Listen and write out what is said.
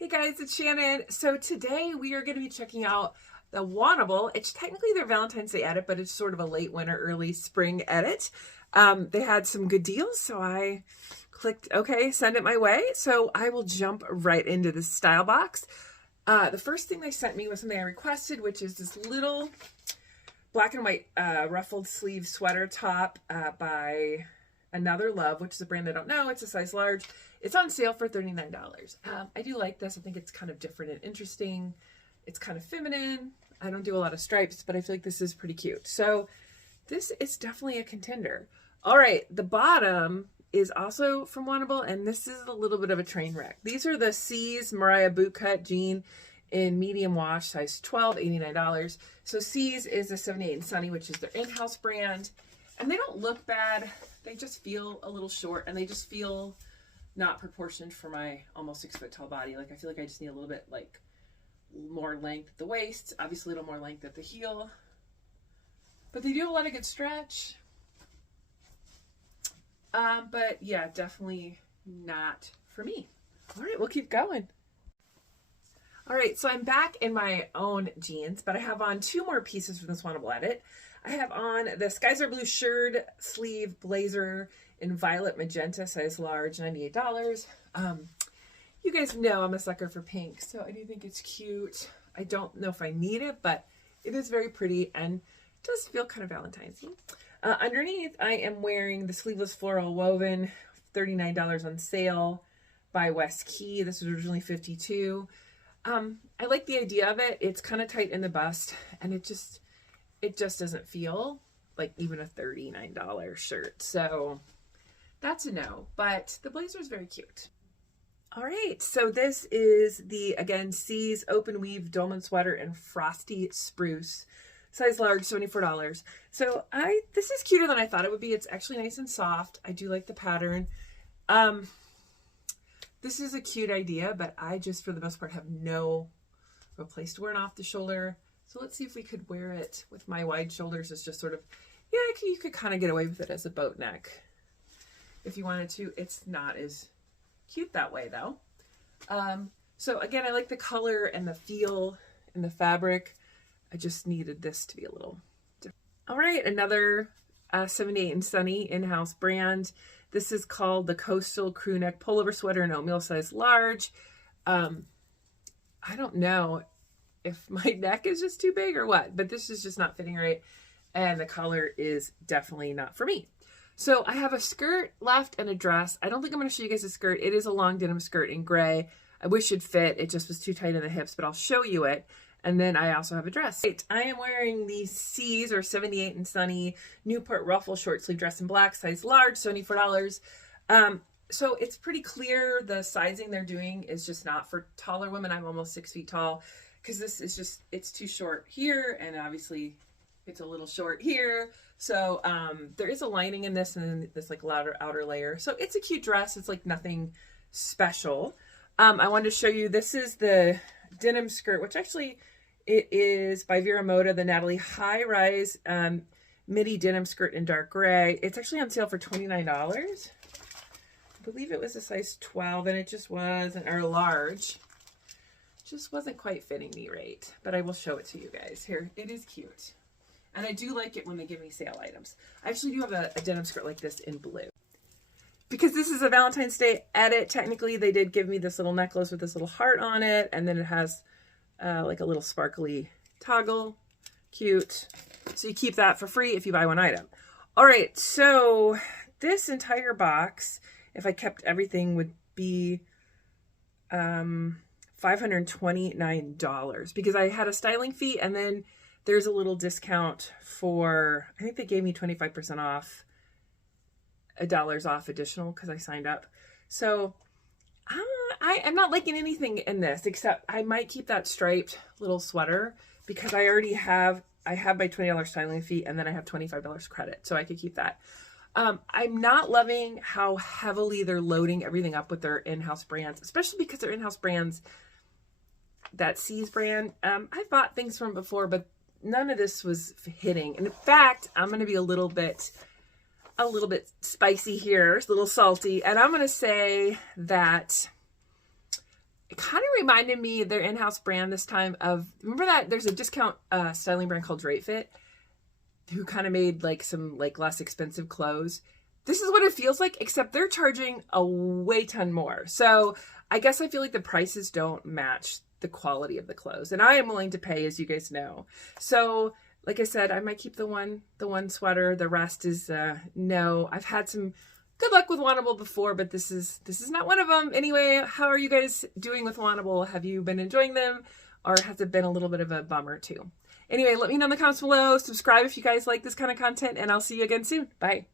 Hey guys, it's Shannon. So today we are going to be checking out the Wantable. It's technically their Valentine's Day edit, but it's sort of a late winter, early spring edit. They had some good deals, so I clicked okay, send it my way. So I will jump right into this style box. The first thing they sent me was something I requested, which is this little black and white ruffled sleeve sweater top by Another Love, which is a brand I don't know. It's a size large. It's on sale for $39. I do like this. I think it's kind of different and interesting. It's kind of feminine. I don't do a lot of stripes, but I feel like this is pretty cute. So this is definitely a contender. All right, the bottom is also from Wantable, and this is a little bit of a train wreck. These are the C's Mariah bootcut jean in medium wash, size 12, $89. So C's is a 78 and Sunny, which is their in-house brand. And they don't look bad. They just feel a little short, and they just feel not proportioned for my almost 6 foot tall body. Like I feel like I just need a little bit like more length at the waist, obviously a little more length at the heel, but they do have a lot of good stretch. But yeah, definitely not for me. All right, we'll keep going. All right, so I'm back in my own jeans, but I have on two more pieces from this Wantable edit. I have on the Skies Are Blue shirred sleeve blazer in violet magenta, size large, $98. You guys know I'm a sucker for pink, so I do think it's cute. I don't know if I need it, but it is very pretty and does feel kind of Valentine's-y. Underneath, I am wearing the sleeveless floral woven, $39 on sale by West Key. This was originally $52. I like the idea of it. It's kind of tight in the bust, and it just doesn't feel like even a $39 shirt. So that's a no, but the blazer is very cute. All right, so this is the, again, C's open weave dolman sweater in frosty spruce, size large, $74. So this is cuter than I thought it would be. It's actually nice and soft. I do like the pattern. This is a cute idea, but I just, for the most part, have no real place to wear it off the shoulder. So let's see if we could wear it with my wide shoulders. It's just sort of, yeah, you could kind of get away with it as a boat neck if you wanted to. It's not as cute that way though. So again, I like the color and the feel and the fabric. I just needed this to be a little different. All right, another 78 and Sunny in-house brand. This is called the Coastal Crew Neck Pullover Sweater in oatmeal size large. I don't know if my neck is just too big or what, but this is just not fitting right. And the color is definitely not for me. So I have a skirt left and a dress. I don't think I'm going to show you guys a skirt. It is a long denim skirt in gray. I wish it'd fit. It just was too tight in the hips, but I'll show you it. And then I also have a dress. Right, I am wearing the C's or 78 and Sunny Newport ruffle short sleeve dress in black, size large, $74. So it's pretty clear the sizing they're doing is just not for taller women. I'm almost 6 feet tall because this is just, it's too short here. And obviously it's a little short here. So there is a lining in this and this like louder outer layer. So it's a cute dress. It's like nothing special. I wanted to show you, this is the denim skirt, which actually it is by Vera Moda, the Natalie High Rise midi denim skirt in dark gray. It's actually on sale for $29. I believe it was a size 12 and it just wasn't, or large. Just wasn't quite fitting me right, but I will show it to you guys. Here, it is cute. And I do like it when they give me sale items. I actually do have a denim skirt like this in blue. Because this is a Valentine's Day edit, technically they did give me this little necklace with this little heart on it, and then it has like a little sparkly toggle. Cute. So you keep that for free if you buy one item. All right, so this entire box, if I kept everything, would be $529 because I had a styling fee, and then there's a little discount for, I think they gave me 25% off, $1 off additional because I signed up. So I'm not liking anything in this except I might keep that striped little sweater because I already have, my $20 styling fee and then I have $25 credit. So I could keep that. I'm not loving how heavily they're loading everything up with their in-house brands, especially because their in-house brands, that C's brand, I've bought things from before, but none of this was hitting. And in fact, I'm going to be a little bit spicy here, a little salty. And I'm going to say that it kind of reminded me, their in-house brand this time, of, remember that there's a discount styling brand called Right Fit, who kind of made like some like less expensive clothes. This is what it feels like, except they're charging a way ton more. So I guess I feel like the prices don't match the quality of the clothes, and I am willing to pay, as you guys know. So like I said, I might keep the one sweater. The rest is no. I've had some good luck with Wantable before, but this is not one of them. Anyway, how are you guys doing with Wantable? Have you been enjoying them, or has it been a little bit of a bummer too? Anyway, let me know in the comments below. Subscribe if you guys like this kind of content, and I'll see you again soon. Bye.